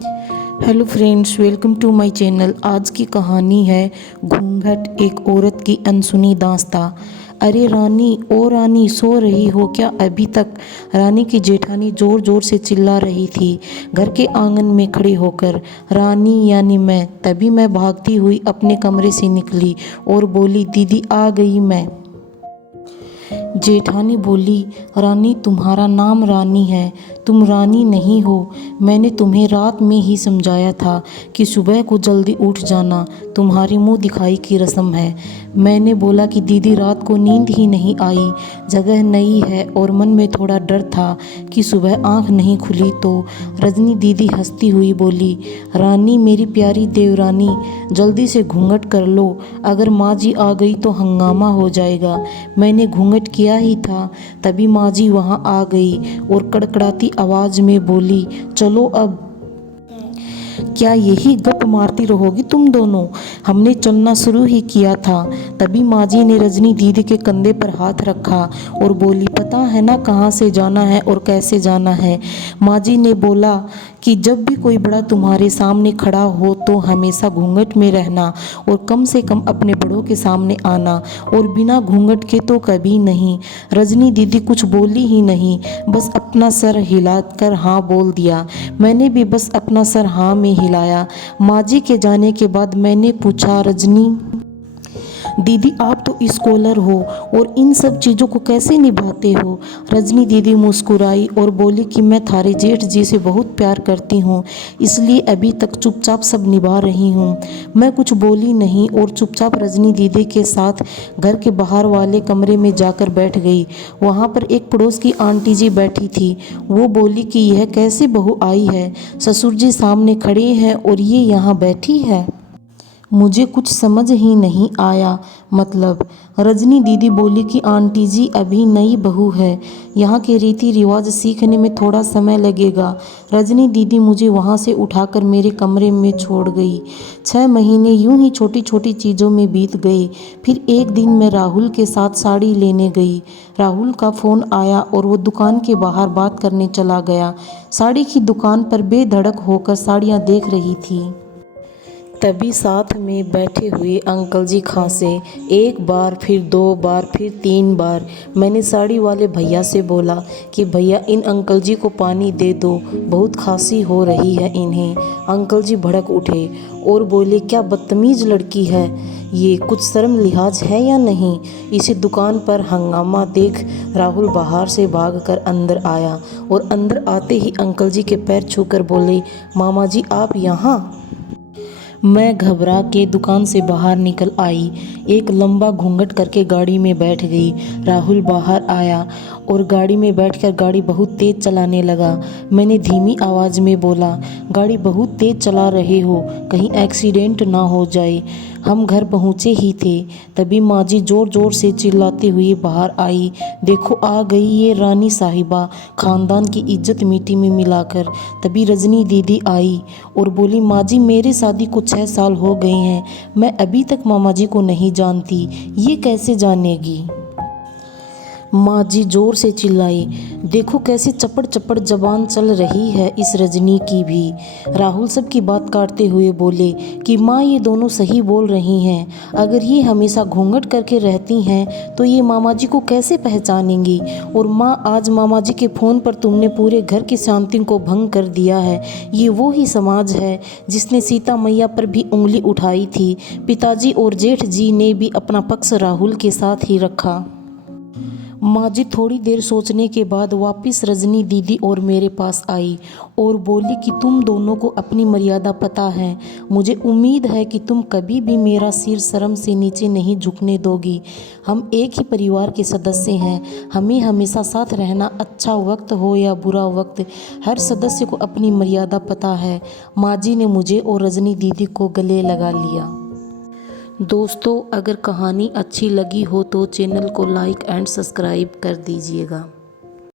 Hello friends, welcome to my channel. आज की कहानी है घूंघट, एक औरत की अनसुनी दास्तां। अरे रानी, ओ रानी, सो रही हो क्या अभी तक? रानी की जेठानी जोर जोर से चिल्ला रही थी घर के आंगन में खड़े होकर। रानी यानी मैं। तभी मैं भागती हुई अपने कमरे से निकली और बोली, दीदी आ गई मैं। जेठानी बोली, रानी तुम्हारा नाम रानी है, तुम रानी नहीं हो। मैंने तुम्हें रात में ही समझाया था कि सुबह को जल्दी उठ जाना, तुम्हारी मुंह दिखाई की रस्म है। मैंने बोला कि दीदी रात को नींद ही नहीं आई, जगह नई है और मन में थोड़ा डर था कि सुबह आंख नहीं खुली तो। रजनी दीदी हंसती हुई बोली, रानी मेरी प्यारी देवरानी, जल्दी से घूंघट कर लो, अगर माँ जी आ गई तो हंगामा हो जाएगा। मैंने घूंघट किया ही था, तभी माँ जी वहाँ आ गई और कड़कड़ाती आवाज़ में बोली, चलो अब क्या यही गप मारती रहोगी तुम दोनों? हमने चलना शुरू ही किया था। तभी माँ जी ने रजनी दीदी के कंधे पर हाथ रखा और बोली, पता है ना कहाँ से जाना है और कैसे जाना है? माँ जी ने बोला कि जब भी कोई बड़ा तुम्हारे सामने खड़ा हो तो हमेशा घूंघट में रहना और कम से कम अपने बड़ों के सामने आना, और बिना घूंघट के तो कभी नहीं। रजनी दीदी कुछ बोली ही नहीं, बस अपना सर हिलाकर हाँ बोल दिया। मैंने भी बस अपना सर हाँ में हिलाया। माँ जी के जाने के बाद मैंने पूछा, रजनी दीदी आप तो स्कॉलर हो और इन सब चीज़ों को कैसे निभाते हो? रजनी दीदी मुस्कुराई और बोली कि मैं थारे जेठ जी से बहुत प्यार करती हूँ, इसलिए अभी तक चुपचाप सब निभा रही हूँ। मैं कुछ बोली नहीं और चुपचाप रजनी दीदी के साथ घर के बाहर वाले कमरे में जाकर बैठ गई। वहाँ पर एक पड़ोस की आंटी जी बैठी थी। वो बोली कि यह कैसे बहू आई है, ससुर जी सामने खड़े हैं और ये यहाँ बैठी है। मुझे कुछ समझ ही नहीं आया। मतलब? रजनी दीदी बोली कि आंटी जी अभी नई बहू है, यहाँ के रीति रिवाज सीखने में थोड़ा समय लगेगा। रजनी दीदी मुझे वहाँ से उठाकर मेरे कमरे में छोड़ गई। 6 महीने यूं ही छोटी छोटी चीज़ों में बीत गए। फिर एक दिन मैं राहुल के साथ साड़ी लेने गई। राहुल का फ़ोन आया और वो दुकान के बाहर बात करने चला गया। साड़ी की दुकान पर बेधड़क होकर साड़ियाँ देख रही थी। तभी साथ में बैठे हुए अंकल जी खांसे। एक बार, फिर 2 बार, फिर 3 बार। मैंने साड़ी वाले भैया से बोला कि भैया इन अंकल जी को पानी दे दो, बहुत खांसी हो रही है इन्हें। अंकल जी भड़क उठे और बोले, क्या बदतमीज़ लड़की है ये, कुछ शर्म लिहाज है या नहीं? इसी दुकान पर हंगामा देख राहुल बाहर से भागकर अंदर आया और अंदर आते ही अंकल जी के पैर छूकर बोले, मामा जी आप यहाँ? मैं घबरा के दुकान से बाहर निकल आई, एक लंबा घूंघट करके गाड़ी में बैठ गई। राहुल बाहर आया और गाड़ी में बैठकर गाड़ी बहुत तेज़ चलाने लगा। मैंने धीमी आवाज़ में बोला, गाड़ी बहुत तेज़ चला रहे हो, कहीं एक्सीडेंट ना हो जाए। हम घर पहुँचे ही थे, तभी माँ जी ज़ोर ज़ोर से चिल्लाते हुए बाहर आई, देखो आ गई ये रानी साहिबा, ख़ानदान की इज्जत मिट्टी में मिलाकर। तभी रजनी दीदी आई और बोली, माँ जी मेरे शादी को 6 साल हो गए हैं, मैं अभी तक मामा जी को नहीं जानती, ये कैसे जानेगी? माँ जी जोर से चिल्लाई, देखो कैसे चपड़ चपड़ जबान चल रही है इस रजनी की भी। राहुल सबकी बात काटते हुए बोले कि माँ ये दोनों सही बोल रही हैं, अगर ये हमेशा घूंघट करके रहती हैं तो ये मामा जी को कैसे पहचानेंगी? और माँ आज मामा जी के फ़ोन पर तुमने पूरे घर की शांति को भंग कर दिया है। ये वो ही समाज है जिसने सीता मैया पर भी उंगली उठाई थी। पिताजी और जेठ जी ने भी अपना पक्ष राहुल के साथ ही रखा। माँ जी थोड़ी देर सोचने के बाद वापस रजनी दीदी और मेरे पास आई और बोली कि तुम दोनों को अपनी मर्यादा पता है, मुझे उम्मीद है कि तुम कभी भी मेरा सिर शर्म से नीचे नहीं झुकने दोगी। हम एक ही परिवार के सदस्य हैं, हमें हमेशा साथ रहना, अच्छा वक्त हो या बुरा वक्त, हर सदस्य को अपनी मर्यादा पता है। माँ जी ने मुझे और रजनी दीदी को गले लगा लिया। दोस्तों, अगर कहानी अच्छी लगी हो तो चैनल को लाइक एंड सब्सक्राइब कर दीजिएगा।